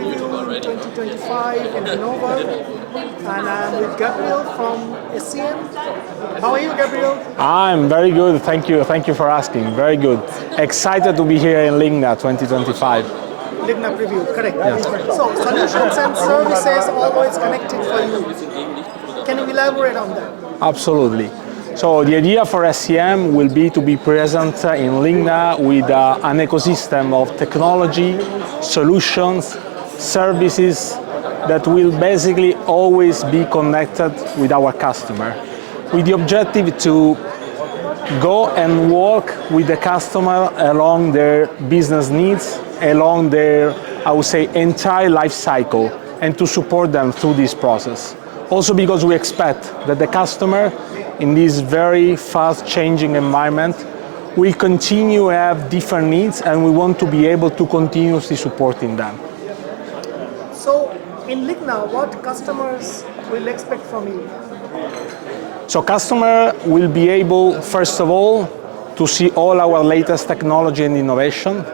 Preview 2025 in Hanover, and I'm with Gabriele from SCM. How are you, Gabriele? I'm very good, thank you. Thank you for asking. Very good. Excited to be here in LIGNA 2025. LIGNA Preview, correct. Yes. So, solutions and services always connected for you. Can you elaborate on that? Absolutely. So the idea for SCM will be to be present in LIGNA with an ecosystem of technology, solutions, services that will basically always be connected with our customer, with the objective to go and work with the customer along their business needs, along their, I would say, entire life cycle, and to support them through this process. Also because we expect that the customer in this very fast changing environment will continue to have different needs, and we want to be able to continuously supporting them. So in LIGNA, what customers will expect from you? So customer will be able, first of all, to see all our latest technology and innovation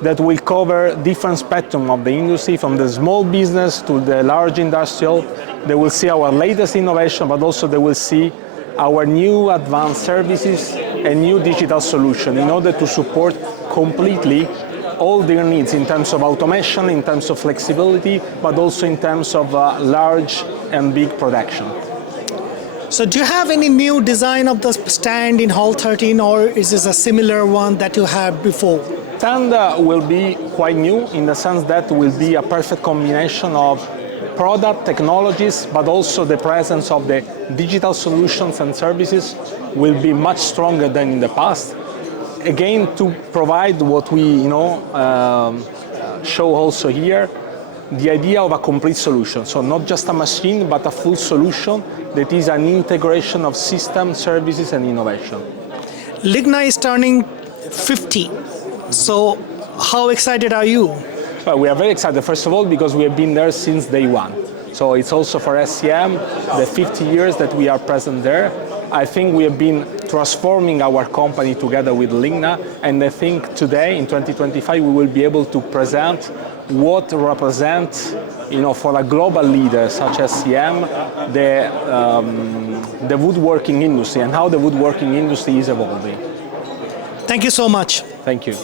that will cover different spectrum of the industry, from the small business to the large industrial. They will see our latest innovation, but also they will see our new advanced services and new digital solution in order to support completely all their needs in terms of automation, in terms of flexibility, but also in terms of large and big production. So do you have any new design of the stand in Hall 13, or is this a similar one that you had before? Stand will be quite new in the sense that will be a perfect combination of product technologies, but also the presence of the digital solutions and services will be much stronger than in the past. Again, to provide what we show also here, the idea of a complete solution. So not just a machine, but a full solution that is an integration of system, services, and innovation. LIGNA is turning 50. So how excited are you? Well, we are very excited, first of all, because we have been there since day one. So it's also for SCM, the 50 years that we are present there. I think we have been transforming our company together with LIGNA, and I think today, in 2025, we will be able to present what represents, for a global leader such as SCM, the woodworking industry and how the woodworking industry is evolving. Thank you so much. Thank you.